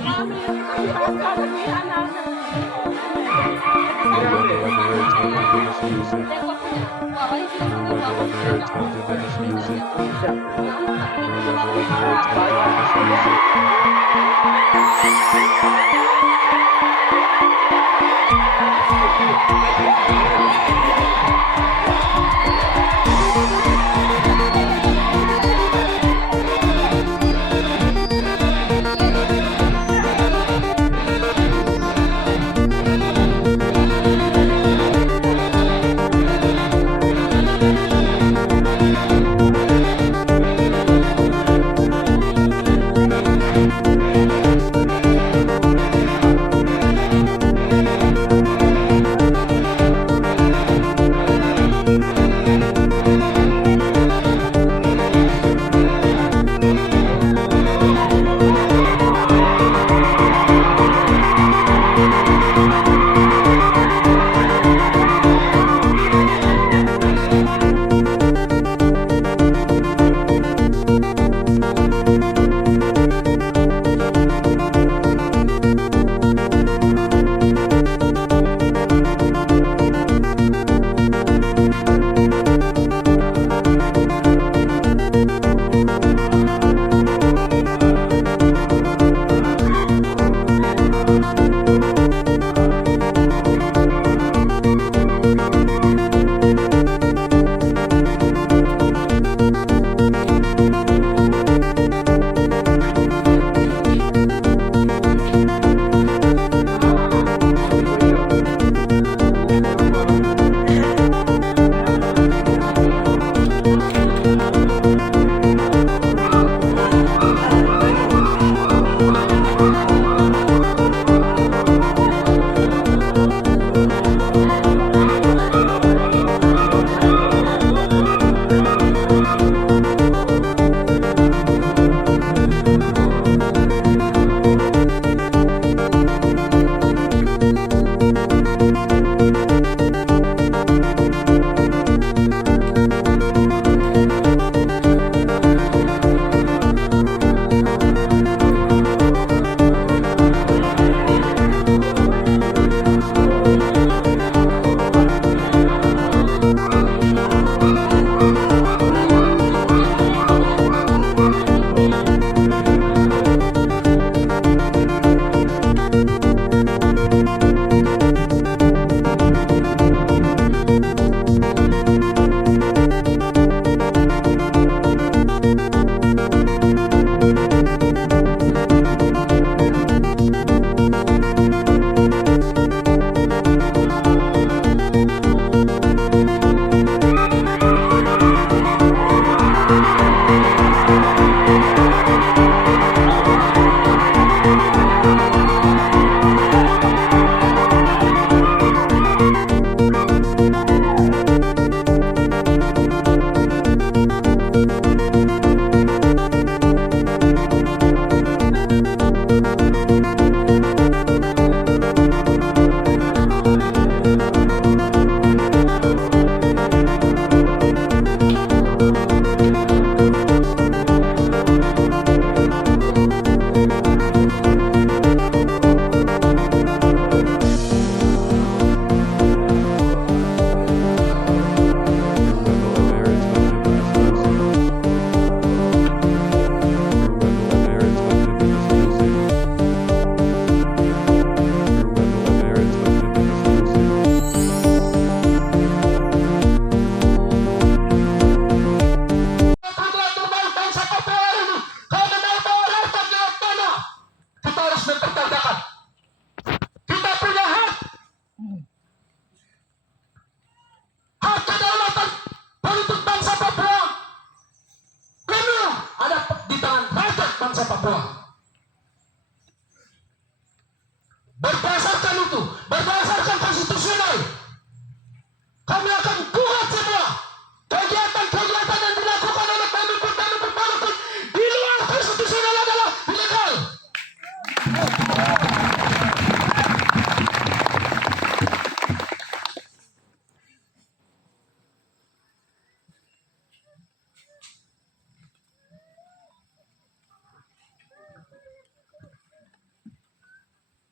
kami yang dibakar di anak-anak. For when the Lamberts come to finish music. For when the Lamberts come to finish music. For when the Lamberts come to finish music.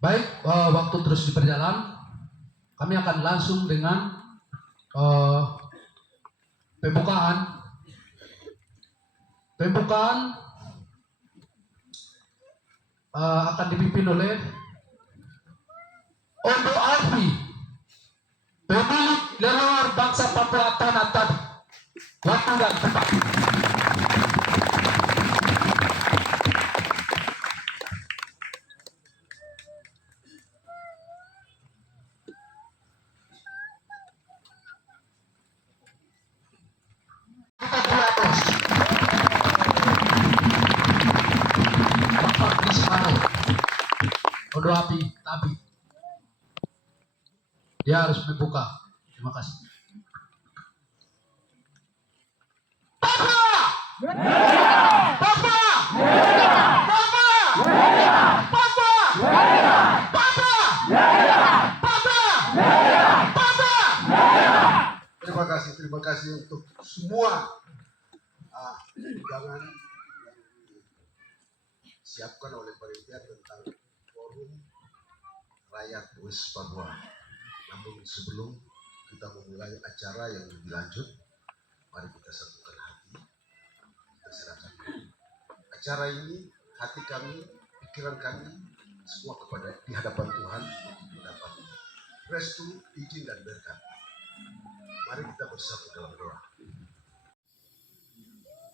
Baik, waktu terus berjalan. Kami akan langsung dengan pembukaan. Akan dipimpin oleh Ondo Alfi, pemilik leluhur bangsa Papua Tanah Tadi. Waktu dan tempat. Bapak Krismano, Ondo Api, Tapi. Dia harus membuka. Terima kasih. Terima kasih untuk semua undangan yang disiapkan oleh panitia tentang forum rakyat West Papua. Namun sebelum kita memulai acara yang lebih lanjut, mari kita satukan hati, kita serahkan acara ini, hati kami, pikiran kami, semua kepada di hadapan Tuhan untuk mendapat restu, izin dan berkat. Mari kita bersatu dalam doa.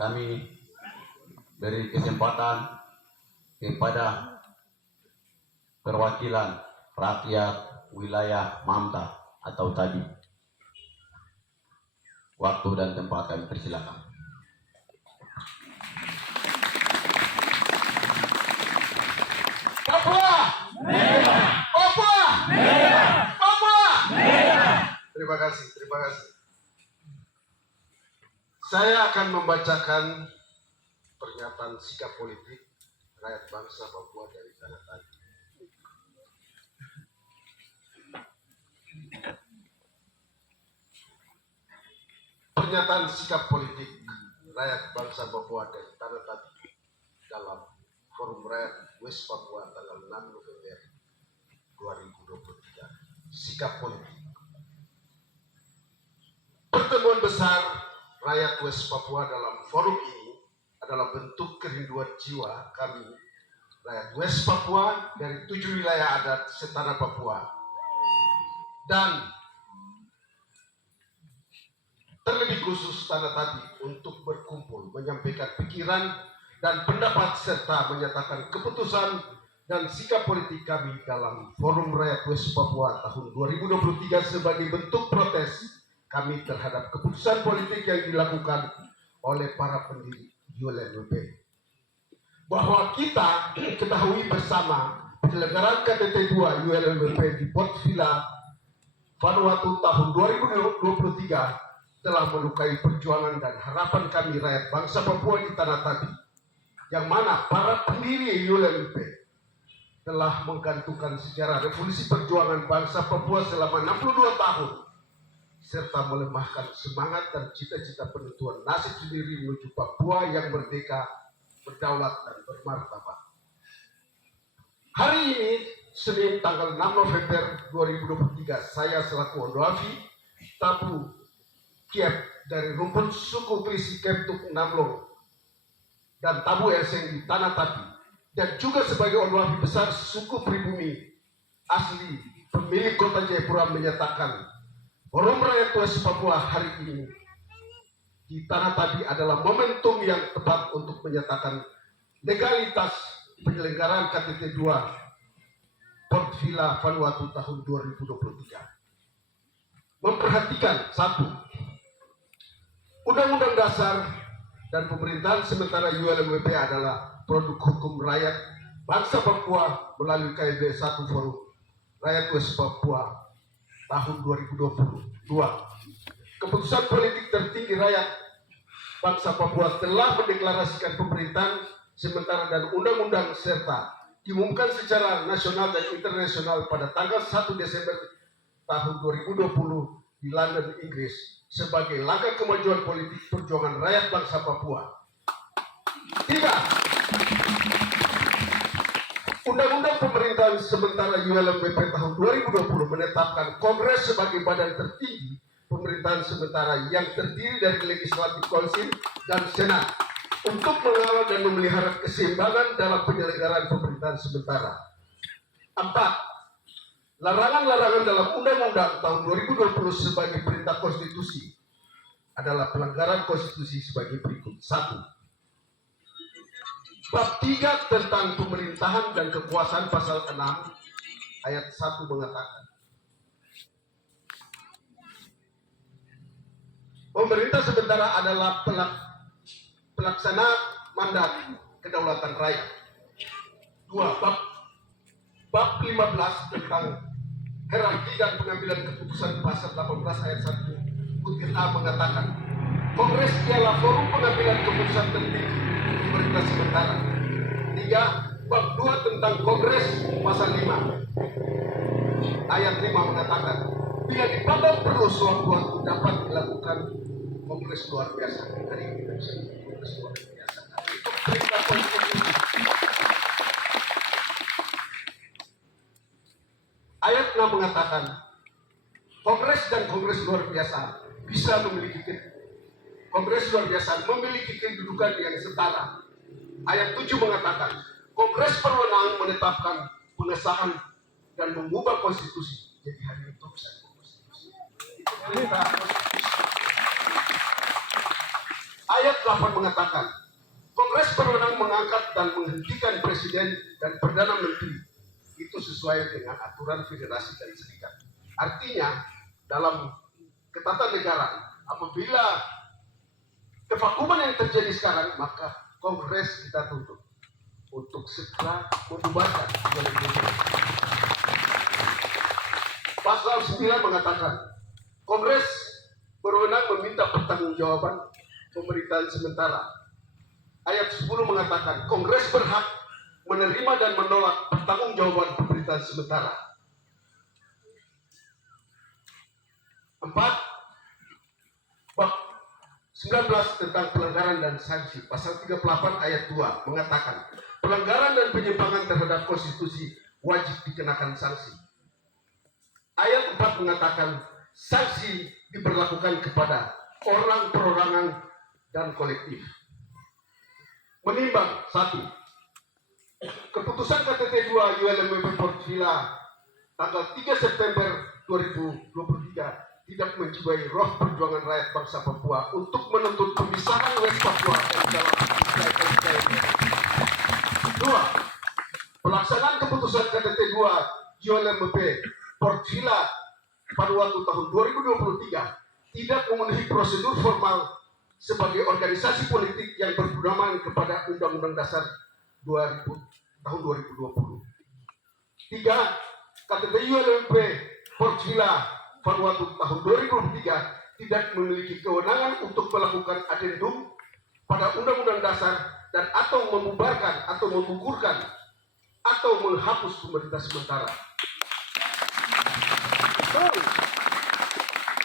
Kami beri kesempatan kepada perwakilan rakyat wilayah Mamta atau Tadi. Waktu dan tempat kami persilakan. Papua! Merah! Papua! Merah! Papua! Merah! Terima kasih. Saya akan membacakan pernyataan sikap politik rakyat bangsa Papua dari Tanah Tadi. Pernyataan sikap politik rakyat bangsa Papua dari Tanah Tadi dalam Forum Rakyat West Papua tanggal 6 November 2023. Sikap politik. Pertemuan besar rakyat West Papua dalam forum ini adalah bentuk kerinduan jiwa kami rakyat West Papua dari 7 wilayah adat setanah Papua, dan terlebih khusus Tanah Tadi untuk berkumpul, menyampaikan pikiran dan pendapat serta menyatakan keputusan dan sikap politik kami dalam Forum Rakyat West Papua tahun 2023 sebagai bentuk protes kami terhadap keputusan politik yang dilakukan oleh para pendiri ULMWP. Bahwa kita ketahui bersama penyelenggaraan KTT 2 ULMWP di Port Vila Vanuatu tahun 2023 telah melukai perjuangan dan harapan kami rakyat bangsa Papua di Tanah Tadi, yang mana para pendiri ULMWP telah menggantungkan sejarah revolusi perjuangan bangsa Papua selama 62 tahun, serta melemahkan semangat dan cita-cita penentuan nasib sendiri menuju Papua yang merdeka, berdaulat, dan bermartabat. Hari ini, Senin tanggal 6 November 2023, saya selaku Ondo Afi, Tabu Kiep dari rumpun suku Klisi Keptuk Namlong dan Tabu Eseng di Tanah Tadi, dan juga sebagai Ondo Afi besar suku pribumi asli pemilik kota Jayapura menyatakan Forum Rakyat West Papua hari ini di Tanah Tadi adalah momentum yang tepat untuk menyatakan legalitas penyelenggaraan KTT 2 Port Vila Vanuatu tahun 2023. Memperhatikan satu, Undang-Undang Dasar dan Pemerintahan Sementara ULMWP adalah produk hukum rakyat bangsa Papua melalui KIB 1 Forum Rakyat West Papua tahun 2022. Keputusan politik tertinggi rakyat bangsa Papua telah mendeklarasikan pemerintahan sementara dan undang-undang serta diumumkan secara nasional dan internasional pada tanggal 1 Desember tahun 2020 di London, Inggris sebagai langkah kemajuan politik perjuangan rakyat bangsa Papua. Tiga, Undang-Undang Pemerintahan Sementara ULMBP tahun 2020 menetapkan Kongres sebagai badan tertinggi pemerintahan sementara yang terdiri dari Legislative Council dan Senat untuk mengawal dan memelihara keseimbangan dalam penyelenggaraan pemerintahan sementara. 4. Larangan-larangan dalam Undang-Undang tahun 2020 sebagai perintah konstitusi adalah pelanggaran konstitusi sebagai berikut. 1. Bab 3 tentang pemerintahan dan kekuasaan pasal 6 ayat 1 mengatakan pemerintah sementara adalah pelaksana mandat kedaulatan rakyat. 2. Bab 15 tentang hierarki dan pengambilan keputusan pasal 18 ayat 1 butir A mengatakan Kongres ialah forum pengambilan keputusan tertinggi pemerintah sementara. 3. Bab 2 tentang Kongres pasal 5 ayat 5 mengatakan bila dipandang perlu sewaktu-waktu dapat dilakukan Kongres luar biasa. Hari ini kita bisa Kongres luar biasa. Itu perintah konstitusi. Ayat 6 mengatakan Kongres dan Kongres luar biasa bisa memiliki kedudukan yang setara. Ayat 7 mengatakan Kongres berwenang menetapkan pengesahan dan mengubah konstitusi. Jadi hari itu bisa konstitusi. Itu perintah konstitusi. Ayat 8 mengatakan Kongres berwenang mengangkat dan menghentikan presiden dan perdana menteri. Itu sesuai dengan aturan federasi dan serikat. Artinya dalam ketatanegaraan apabila kevakuman yang terjadi sekarang, maka Kongres kita tuntut untuk segera membubarkan ULMBP. Pasal 9 mengatakan Kongres berwenang meminta pertanggungjawaban pemerintahan sementara. Ayat 10 mengatakan Kongres berhak menerima dan menolak pertanggungjawaban pemerintahan sementara. 4. Bab 19 tentang pelanggaran dan sanksi. Pasal 38 ayat 2 mengatakan pelanggaran dan penyimpangan terhadap konstitusi wajib dikenakan sanksi. Ayat 4 mengatakan sanksi diberlakukan kepada orang perorangan dan kolektif. Menimbang 1. Keputusan KTT 2 ULMBP Port Vila tanggal 3 September 2023 tidak menjiwai roh perjuangan rakyat bangsa Papua untuk menuntut pemisahan West Papua dari dalam Israel. 2. Pelaksanaan keputusan KTT 2 ULMBP Port Vila pada waktu tahun 2023 tidak memenuhi prosedur formal sebagai organisasi politik yang berpedoman kepada Undang-Undang Dasar tahun 2020. 3. KTT ULMBP Port Vila pada waktu tahun 2003 tidak memiliki kewenangan untuk melakukan adendum pada Undang-Undang Dasar dan atau membubarkan atau menggugurkan atau menghapus pemerintah sementara.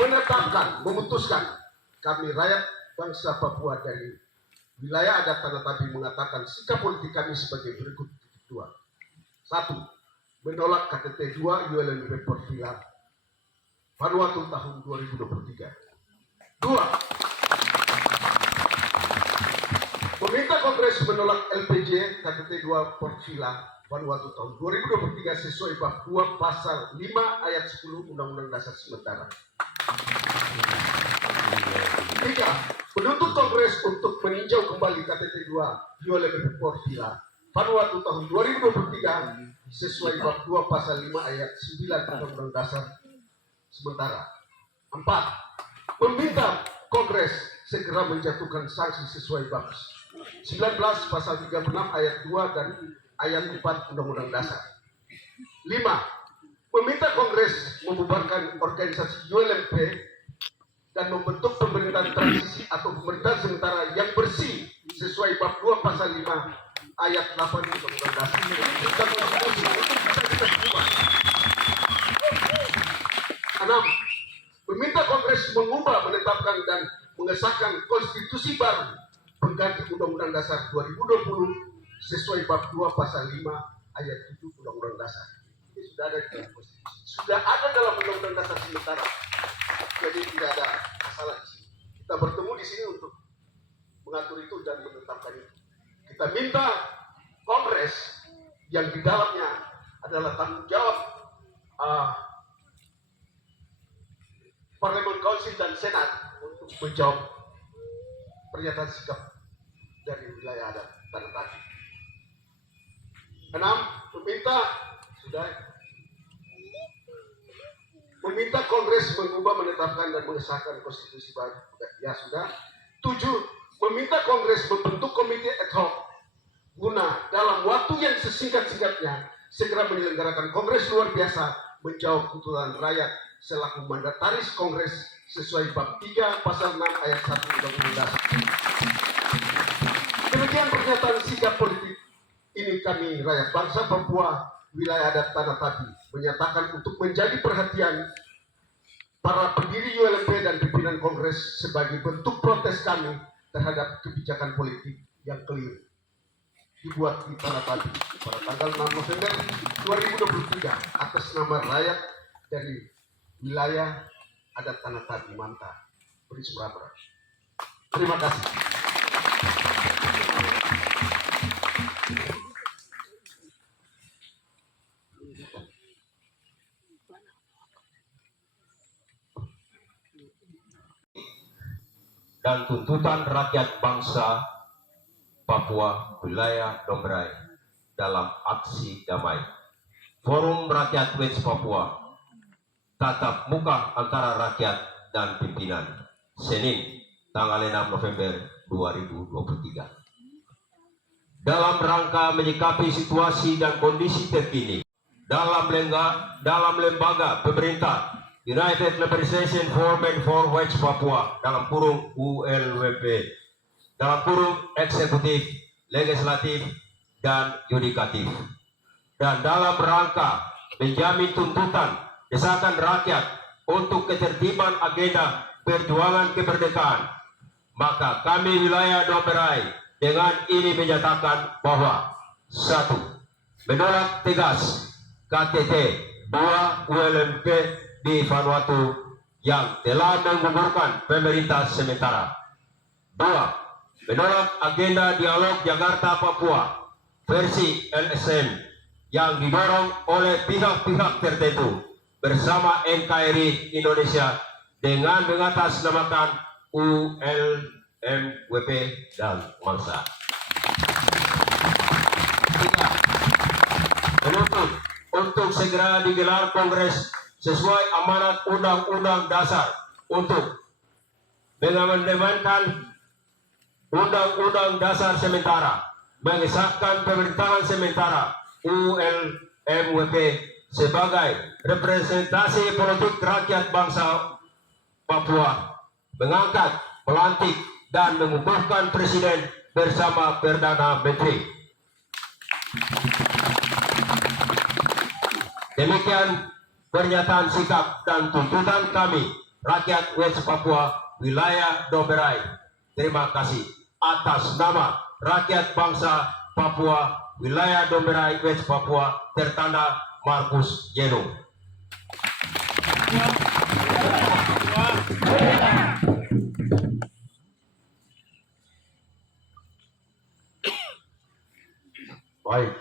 Menetapkan, memutuskan kami rakyat bangsa Papua dari wilayah adat Tanah Tabi mengatakan sikap politik kami sebagai berikut. 2. 1. Menolak KTT 2 ULMBP Port Vila pada waktu tahun 2023. 2. Meminta Kongres menolak LPJ KTT 2 Port Vila pada waktu tahun 2023 sesuai bab 2 pasal 5 ayat 10 Undang-Undang Dasar Sementara. 3. Menuntut Kongres untuk meninjau kembali KTT 2 ULMBP Port Vila pada waktu tahun 2023 sesuai bab 2 pasal 5 ayat 9 Undang-Undang Dasar Sementara. 4. Meminta Kongres segera menjatuhkan sanksi sesuai bab 19 pasal 36 ayat 2 dan ayat 4 Undang-Undang Dasar. 5. Meminta Kongres membubarkan organisasi ULMP dan membentuk pemerintahan transisi atau pemerintahan sementara yang bersih sesuai bab 2 pasal 5 ayat 8 Undang-Undang Dasar. Kita semua. 6. Meminta Kongres mengubah, menetapkan dan mengesahkan konstitusi baru pengganti Undang-Undang Dasar 2020 sesuai bab 2 pasal 5 ayat 7 Undang-Undang Dasar. Ini sudah ada di dalam konstitusi. Sudah ada dalam Undang-Undang Dasar sementara. Jadi tidak ada masalah di sini. Kita bertemu di sini untuk mengatur itu dan menetapkan itu. Kita minta Kongres yang di dalamnya adalah tanggung jawab Parlemen, Council, dan Senat untuk menjawab pernyataan sikap dari wilayah adat Tanah Tati. 6. Meminta Kongres mengubah, menetapkan, dan mengesahkan konstitusi baru. Ya sudah. 7. Meminta Kongres membentuk komite ad hoc guna dalam waktu yang sesingkat-singkatnya segera menyelenggarakan Kongres luar biasa menjawab tuntutan rakyat selaku mandataris Kongres sesuai bab 3 pasal 6 ayat 1 Undang-Undang Dasar. Demikian pernyataan sikap politik ini kami rakyat bangsa Papua wilayah adat Tanah Tati menyatakan untuk menjadi perhatian para pendiri ULMP dan pimpinan Kongres sebagai bentuk protes kami terhadap kebijakan politik yang keliru dibuat di Tanah Tati pada tanggal 6 November 2023 atas nama rakyat dari wilayah adat Tanah Tati Manta, Sumatera. Terima kasih. Dan tuntutan rakyat bangsa Papua wilayah Dombrai dalam aksi damai. Forum Rakyat West Papua tatap muka antara rakyat dan pimpinan Senin tanggal 6 November 2023. Dalam rangka menyikapi situasi dan kondisi terkini dalam lembaga pemerintah United Liberation Forum for West Papua dalam kurung ULWP dalam kurung eksekutif, legislatif, dan yudikatif, dan dalam rangka menjamin tuntutan desakan rakyat untuk ketertiban agenda perjuangan kemerdekaan, maka kami wilayah Dombrai dengan ini menyatakan bahwa 1. Menolak tegas KTT 2 ULMP di Vanuatu yang telah menggugurkan pemerintah sementara. 2. Menolak agenda dialog Jakarta-Papua versi LSM yang didorong oleh pihak-pihak tertentu bersama NKRI Indonesia dengan mengatasnamakan ULMWP dan Mangsa. 3. Menuntut untuk segera digelar Kongres sesuai amanat Undang-Undang Dasar untuk mengamandemenkan Undang-Undang Dasar sementara, mengesahkan pemerintahan sementara ULMWP sebagai representasi politik rakyat bangsa Papua, mengangkat, melantik, dan mengukuhkan presiden bersama Perdana Menteri. Demikian pernyataan sikap dan tuntutan kami rakyat West Papua wilayah Dombrai. Terima kasih atas nama rakyat bangsa Papua wilayah Dombrai West Papua tertanda Markus Jeno. Baik.